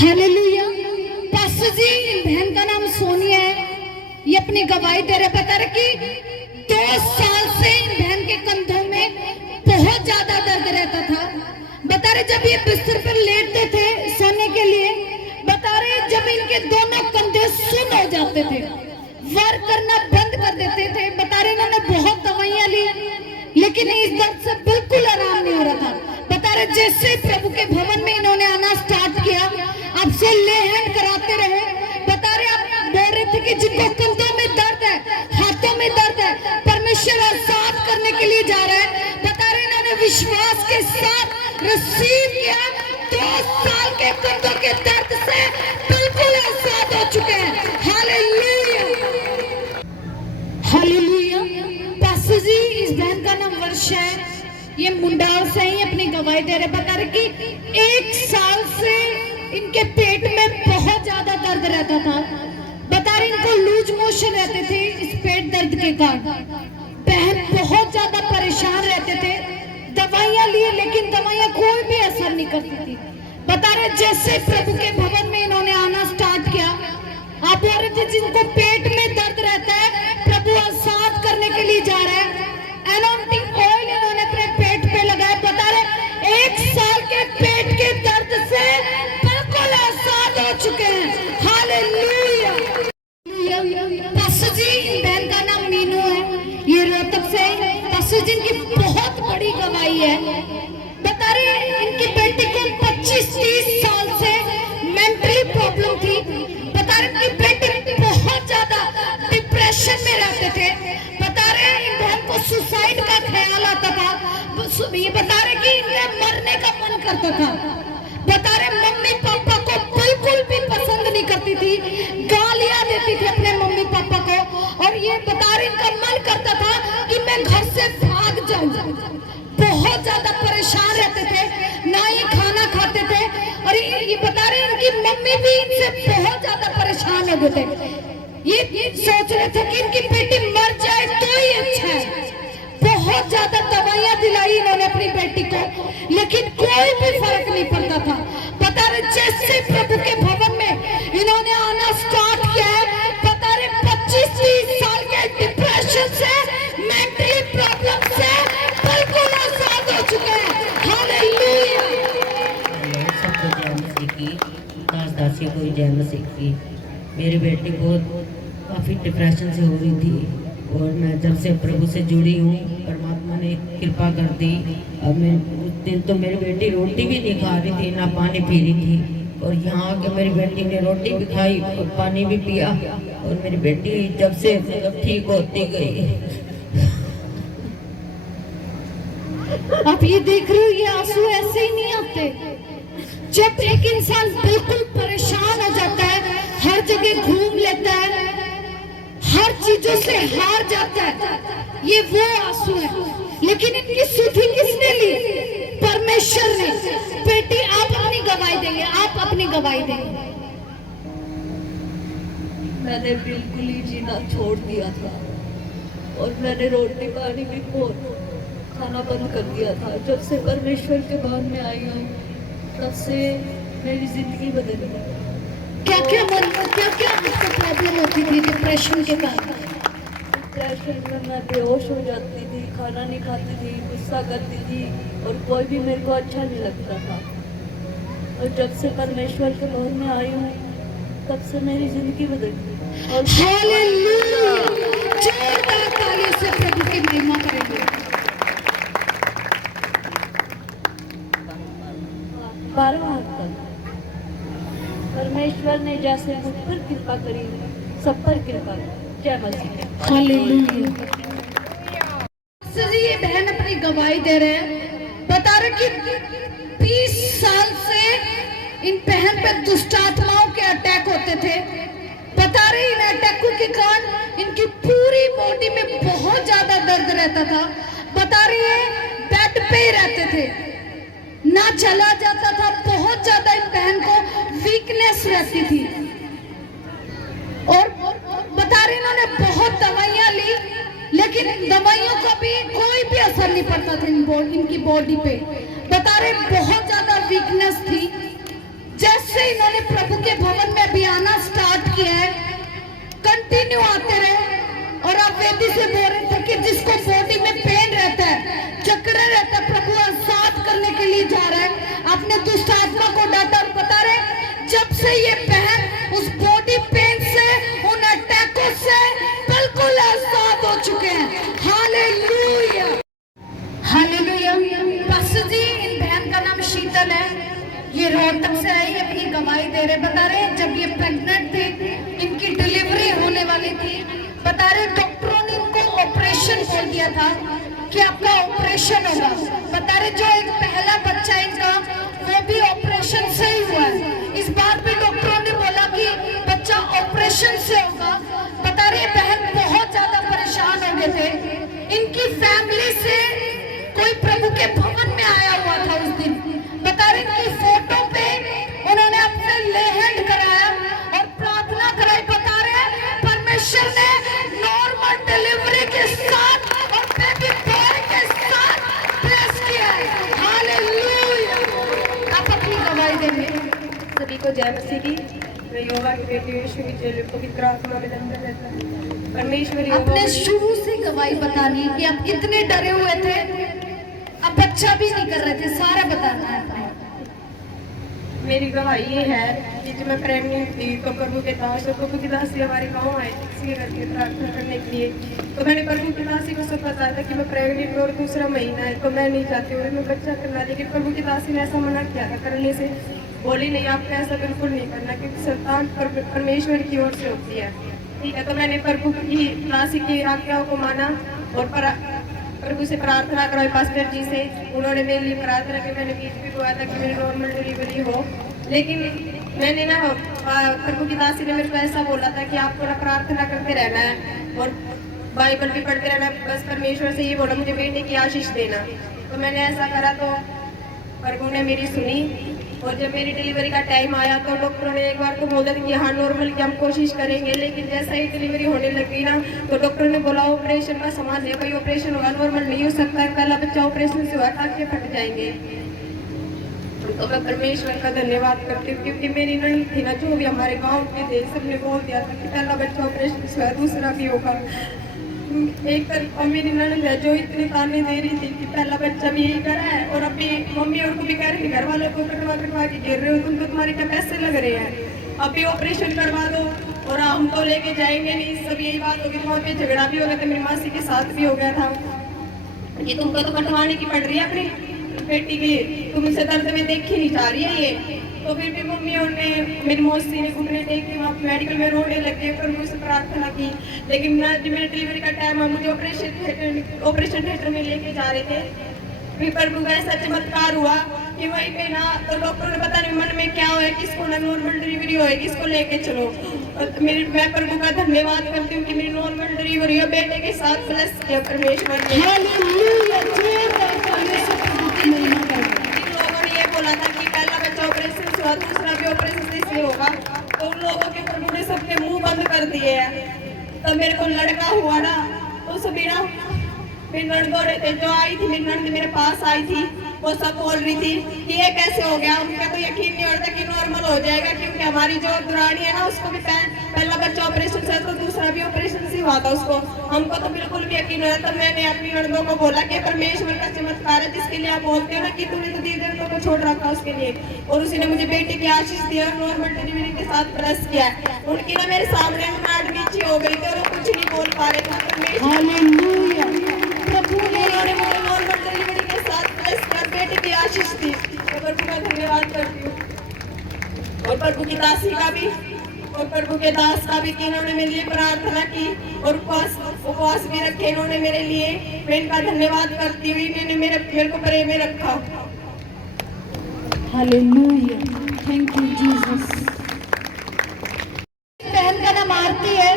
Hallelujah. Pastor जी, बहन का नाम सोनिया है, ये अपनी गवाही दे रहे, बता रहे कि 2 साल से इन बहन के कंधों में बहुत ज्यादा दर्द रहता था। बता रहे जब ये बिस्तर पर लेटते थे सोने के लिए, बता रहे जब इनके दोनों कंधे सुन्न हो जाते थे, वर्क करना बंद कर देते थे। बता रहे इन्होंने बहुत दवाइयां ली लेकिन इस दर्द से बिल्कुल आराम नहीं हो रहा था। बता रहे जैसे प्रभु के भवन में इन्होंने आना स्टार्ट किया, आपसे ले हैंड कराते रहे। बता रहे आप बोल रहे थे कि जिनको कंधों में दर्द है, हाथों में दर्द है, परमेश्वर आजाद करने के लिए जा रहे हैं। बता रहे इन्होंने विश्वास के साथ रिसीव किया, 2 साल के कंधों के दर्द से बिल्कुल आजाद हो चुके हैं। Hallelujah, hallelujah. पास्टर जी, इस बहन का नाम वर्षा है, ये मुंडाल से ही अपनी गवाही दे रहे। बता रहे कि 1 साल से इनके पेट में बहुत ज्यादा दर्द रहता था। बता रहे इनको लूज मोशन रहते थे इस पेट दर्द के कारण। बहन बहुत ज्यादा परेशान रहते थे, दवाइयां लिए लेकिन दवाइयां कोई भी असर नहीं करती थी। बता रहे जैसे प्रभु के भवन में इन्होंने आना स्टार्ट किया, आप बोल रहे थे जिनको पेट में दर्द रहता है प्रभु आजाद करने के लिए जा रहा है। एनॉइंटिंग ऑयल इन्होंने अपने पेट पे लगाया। बता रहे 1 साल के पेट के दर्द से बिल्कुल आजाद हो चुके हैं। हालेलुया। पास्टर जी, बहन का नाम मीनू है, ये रोहतक से। पास्टर जी की बहुत बड़ी गवाही है। बता रहे इनकी बेटी को 25-30 साल से मेंटली प्रॉब्लम थी। बता रहे इनकी बेटी बहुत ज्यादा डिप्रेशन में रहते थे। बता रहे इन बहन को सुसाइड का ख्याल आता था। ये बता रहे कि इन्हें मरने का मन करता था। बता रहे मम्मी पापा को बिल्कुल भी पसंद नहीं करती थी, गालियां देती थी अपने मम्मी पापा को। और ये बता रहे इनका मन करता था कि मैं घर से भाग जाऊं। बहुत ज्यादा परेशान रहते थे, ना ही खाना खाते थे। और ये बता रहे इनकी मम्मी भी इनसे बहुत ज्यादा परेशान हो गए थे। ये सोच रहे थे कि इनकी बेटी मर जाए तो ही अच्छा है। बहुत ज्यादा दवाइयां दिलाई इन्होंने अपनी बेटी को, लेकिन कोई भी फर्क नहीं पड़ता था। बता रहे जैसे प्रभु के भवन में इन्होंने आना स्टार्ट किया है, बता रहे 25-30 साल के डिप्रेशन से, मेंटली प्रॉब्लम से बिल्कुल आजाद हो चुके हैं। हालेलुया। सबको जय मसीह की, दास दासी को जय मसीह की। मेरी बेटी बहुत काफ़ी डिप्रेशन से हो रही थी और मैं जब से प्रभु से जुड़ी हूँ, परमात्मा ने कृपा कर दी। अब मैं उस दिन तो मेरी बेटी रोटी भी नहीं खा रही थी, ना पानी पी रही थी। और यहाँ आके मेरी बेटी ने रोटी भी खाई और पानी भी पिया और मेरी बेटी जब से ठीक होती गई। आप ये देख रहे हो, ये आंसू ऐसे ही नहीं आते। जब एक इंसान बिल्कुल परेशान हो जाता है, हर जगह घूम लेता है, हर चीजों से हार जाता है, ये वो आंसू है। लेकिन इनकी सुधि किसने ली? परमेश्वर ने। बेटी आप अपनी गवाही देंगे, आप अपनी गवाही देंगे। मैंने बिल्कुल ही जीना छोड़ दिया था और मैंने रोटी पानी भी खाना बंद कर दिया था। जब से परमेश्वर के भवन में आई हूँ तब से मेरी जिंदगी बदल गई। क्या क्या आपको प्रॉब्लम होती थी डिप्रेशन के बाद? डिप्रेशन में मैं बेहोश हो जाती थी, खाना नहीं खाती थी, गुस्सा करती थी और कोई भी मेरे को अच्छा नहीं लगता था। और जब से परमेश्वर के भवन में आई हूँ तब से मेरी जिंदगी बदल गई। और हालेलुया, जोरदार तालियों से प्रभु की महिमा करेंगे। 12 तक परमेश्वर ने जैसे मुझ पर कृपा करी, सब पर कृपा करी। जय मसीह। हालेलुया। ये बहन अपनी गवाही दे रहे हैं। बता रहे कि 20 साल से इन बहन पे दुष्ट आत्माओं के अटैक होते थे। बता रहे इन अटैकों के कारण इनकी पूरी बॉडी में बहुत ज्यादा दर्द रहता था। बता रही है बेड पे ही रहते थे, ना चला जाता था। बहुत ज्यादा इन बहन को वीकनेस रहती थी। और बता रहे इन्होंने बहुत दवाइयां ली लेकिन दवाइयों का भी कोई भी असर नहीं पड़ता था इनकी बॉडी पे। बता रहे बहुत ज्यादा वीकनेस थी। जैसे से इन्होंने प्रभु के भवन में भी आना स्टार्ट किया है, कंटिन्यू आते रहे। और आप वेदी से बोल रहे थे कि जिसको बॉडी में पेन रहता है, चक्कर रहता है, प्रभु साथ करने के लिए जा रहा है। आपने दुष्ट आत्मा को डांटा और बता रहे जब से ये बहन उस बॉडी पेन से, उन अटैकों से बिल्कुल आजाद हो चुके हैं। Hallelujah, hallelujah. पास्टर जी, इन बहन का नाम शीतल है, ये रोहतक से आई, अपनी गवाही दे रहे। बता रहे जब ये प्रेग्नेंट थे, इनकी डिलीवरी होने वाली थी, बता रहे डॉक्टरों ने इनको ऑपरेशन बोल दिया था कि आपका ऑपरेशन होगा। बता रहे जो एक पहला बच्चा इनका, वो भी ऑपरेशन से ही हुआ है। इस बार भी डॉक्टरों ने बोला कि बच्चा ऑपरेशन से होगा। बता रहे बहन बहुत ज्यादा परेशान हो गए थे। इनकी फैमिली से कोई प्रभु के भवन में आया हुआ था उस दिन। बता रहे इनकी फोटो पे उन्होंने अपने ले हैंड कराया और प्रार्थना कराई। बता रहे परमेश्वर ने नॉर्मल डिलीवरी के साथ और बेबी बॉय के साथ ब्लेस किया है। हालेलुया। आप अपनी गवाही देंगे। सभी को जय मसीह की। मैं योगा की बेटी यीशु की जय पवित्र आत्मा में दंडन रहता है। परमेश्वर अपने शुरू से गवाही बतानी कि आप कितने डरे हुए थे, आप बच्चा भी नहीं कर रहे थे, सारा बताना है। मेरी गवाही ये है कि जब मैं प्रेग्नेंट थी तो प्रभु के दास और प्रभु की दासी हमारे गांव आए इसलिए करके प्रार्थना करने के लिए। तो मैंने प्रभु की दासी को सब बताया था कि मैं प्रेग्नेंट हूँ और दूसरा महीना है, तो मैं नहीं चाहती हूँ मैं बच्चा करना। लेकिन प्रभु की दासी ने ऐसा मना किया था करने से, बोली नहीं आपको ऐसा बिल्कुल नहीं करना क्योंकि संतान परमेश्वर की ओर से होती है। ठीक है, तो मैंने प्रभु की दासी की आज्ञाओं को माना और प्रभु से प्रार्थना कराई पास्टर जी से। उन्होंने मेरे लिए प्रार्थना की, मैंने बीच भी बोला था कि मेरी नॉर्मल डिलीवरी हो। लेकिन मैंने ना प्रभु की दासी ने मेरे को ऐसा बोला था कि आपको ना प्रार्थना करते रहना है और बाइबल भी पढ़ते रहना, बस परमेश्वर से ये बोला मुझे बेटे की आशीष देना। तो मैंने ऐसा करा तो प्रभु ने मेरी सुनी। और जब मेरी डिलीवरी का टाइम आया तो डॉक्टरों ने एक बार तो बोला कि हाँ नॉर्मल की हम कोशिश करेंगे। लेकिन जैसा ही डिलीवरी होने लगी ना तो डॉक्टर ने बोला ऑपरेशन का सामान है, कोई ऑपरेशन होगा, नॉर्मल नहीं हो सकता है, पहला बच्चा ऑपरेशन से हुआ, टाँके फट जाएंगे। तो मैं परमेश्वर का धन्यवाद करती हूँ क्योंकि मेरी नई थी ना, जो भी हमारे गाँव के थे सबने बोल दिया था कि पहला बच्चा ऑपरेशन से हुआ, दूसरा भी होगा। एक तरफ मेरी ननद है जो इतनी ताने दे रही थी कि पहला बच्चा भी यही करा है और अभी मम्मी और को भी कह रही घर वालों को कटवा के गिर रहे हो तुम, तो तुम्हारे क्या पैसे लग रहे हैं, अभी ऑपरेशन करवा दो और हम तो लेके जाएंगे नहीं। सब यही बात होगी, वहाँ पे झगड़ा भी हो गया था, मेरी मासी के साथ भी हो गया था कि तुमको तो कटवाने की पड़ रही है अपनी बेटी की, तुमसे दर्द में देखी नहीं जा रही है ये। तो फिर भी मम्मी और ने मेरी मौसी ने घुटने देख के वहाँ मेडिकल में रोने लगे पर मुझसे प्रार्थना की। लेकिन ना जब मेरे डिलीवरी का टाइम मुझे ऑपरेशन थिएटर में लेके जा रहे थे, फिर प्रभु का ऐसा चमत्कार हुआ कि वहीं पे ना तो डॉक्टर ने पता नहीं मन में क्या हुआ किसको ना नॉर्मल डिलीवरी होएगी, इसको लेके चलो। मैं प्रभु का धन्यवाद करती हूँ कि मेरी नॉर्मल डिलीवरी हो, बेटे के साथ ब्लेस किया परमेश्वर ने। लोगों ने ये बोला था कि पहला बच्चा ऑपरेशन से हुआ, दूसरा भी ऑपरेशन से होगा, तो उन लोगों के प्रभु ने सबके मुंह बंद कर दिए हैं। तो मेरे को लड़का हुआ ना तो सभी ना मेरी ननद थे जो आई थी, मेरी ननद मेरे पास आई थी, वो सब बोल रही थी कि ये कैसे हो गया। उनका तो यकीन नहीं होता कि नॉर्मल हो जाएगा क्योंकि हमारी जो दुरानी है ना उसको भी पहला बच्चा ऑपरेशन से तो दूसरा भी ऑपरेशन से हुआ था उसको, हमको तो बिल्कुल भी यकीन नहीं होता। मैंने अपनी ननदों को बोला कि परमेश्वर का चमत्कार है जिसके लिए आप बोलते हो ना कि तूने तो दीदी को छोड़ रखा उसके लिए, और उसी ने मुझे बेटे की आशीष दी और नॉर्मल डिलीवरी के साथ ब्लेस किया। उनकी ना मेरे सामने नाट नीचे हो गई थी और वो कुछ नहीं बोल पा रहे थे। प्रभु ने नॉर्मल डिलीवरी के साथ ब्लेस किया, बेटे की आशीष दी, तो प्रभु का धन्यवाद करती हूँ। और प्रभु की दासी का भी और प्रभु के दास का भी कि इन्होंने मेरे लिए प्रार्थना की और उपवास भी रखे इन्होंने मेरे लिए। मैं इनका धन्यवाद करती हुई इन्होंने मेरे को प्रेम में रखा। Hallelujah, thank you Jesus. बहन का नाम आरती है,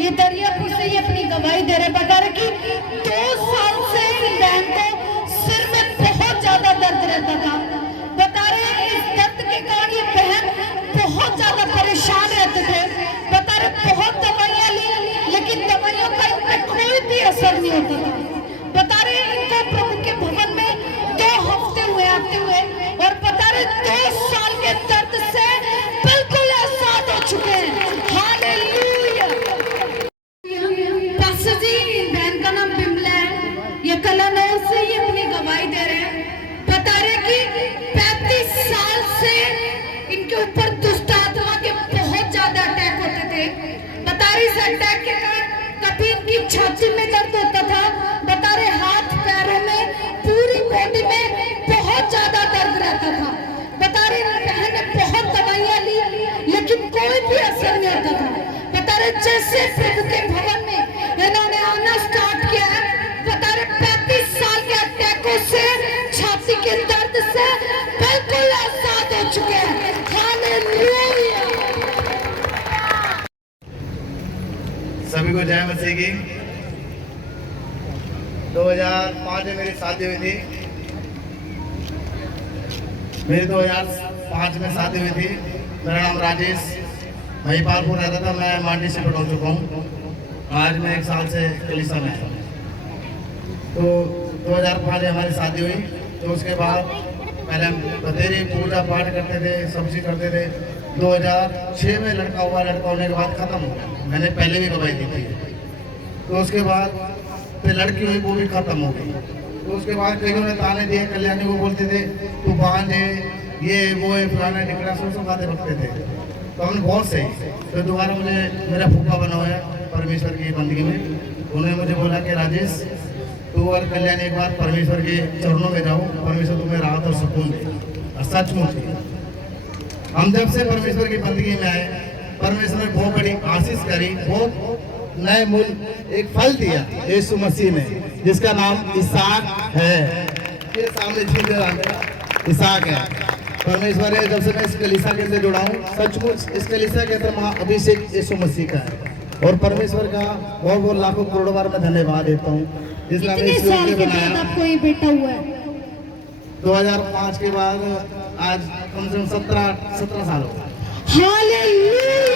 ये दरियापुर से ही अपनी गवाही दे रहे, बता रहे कि 2 साल से बहन को सिर में बहुत ज्यादा दर्द रहता था। बता रहे इस दर्द के कारण ये बहन बहुत ज्यादा परेशान रहते थे। बता रहे बहुत दवाइयां ली लेकिन दवाइयों का इन पे कोई भी असर नहीं होता था। बता रहे इनको प्रभु के भवन में 2 हफ्ते हुए आते हुए और बता रहे 2 साल के दर्द से छाती में दर्द होता था, बता रहे हाथ पैरों में पूरी बॉडी में बहुत ज्यादा दर्द रहता था। बता रहे बहन ने बहुत दवाइयां ली लेकिन कोई भी असर नहीं होता था। बता रहे जैसे प्रभु के भवन में इन्होंने आना स्टार्ट किया है, बता रहे 35 साल के अटैकों से, छाती के दर्द से बिल्कुल आजाद हो चुके हैं। हालेलुया। सभी को जय मसीह की। 2005 में मेरी शादी हुई थी। मेरी 2005 में शादी हुई थी। मेरा नाम राजेश, महिपालपुर रहता था। मैं मांडी से पढ़ चुका हूँ। आज मैं 1 साल से कलीसिया में आया। तो 2005 में हमारी शादी हुई। तो उसके बाद पहले हम बतेरी पूजा पाठ करते थे, सब चीज़ करते थे। 2006 में लड़का हुआ। लड़का होने के बाद ख़त्म हो गया। मैंने पहले भी गवाही दी थी। तो उसके बाद फिर लड़की हुई, वो भी ख़त्म हो गई। तो उसके बाद कईयों ने ताने दिए, कल्याणी को बोलते थे तू बांझ है, ये वो है, फलाना ढिकड़ा, सब बातें रखते थे। तो हमने बहुत सही। तो दोबारा मुझे मेरा फूफा बना हुआ है परमेश्वर की बंदगी में। उन्होंने मुझे बोला कि राजेश तू और कल्याणी एक बार परमेश्वर के चरणों में जाओ, परमेश्वर तुम्हें राहत और सुकून दे। और सचमुच हम जब से परमेश्वर की बंदगी में आए, परमेश्वर ने बहुत बड़ी आशीष करी, बहुत नए मूल एक फल दिया यीशु मसीह ने, जिसका नाम इसहाक है। ये सामने इसहाक है। परमेश्वर है, जब से मैं इस कलीसिया के अंदर जुड़ा हूँ, सचमुच इस कलीसिया के अंदर महाअभिषेक यीशु मसीह का है। और परमेश्वर का बहुत बहुत लाखों करोड़ों बार मैं धन्यवाद देता हूँ जिसने हमें इस योग में बनाया। आपको ये बेटा हुआ है 2005 के बाद आज कम से कम 17 साल हो गए। हालेलुया।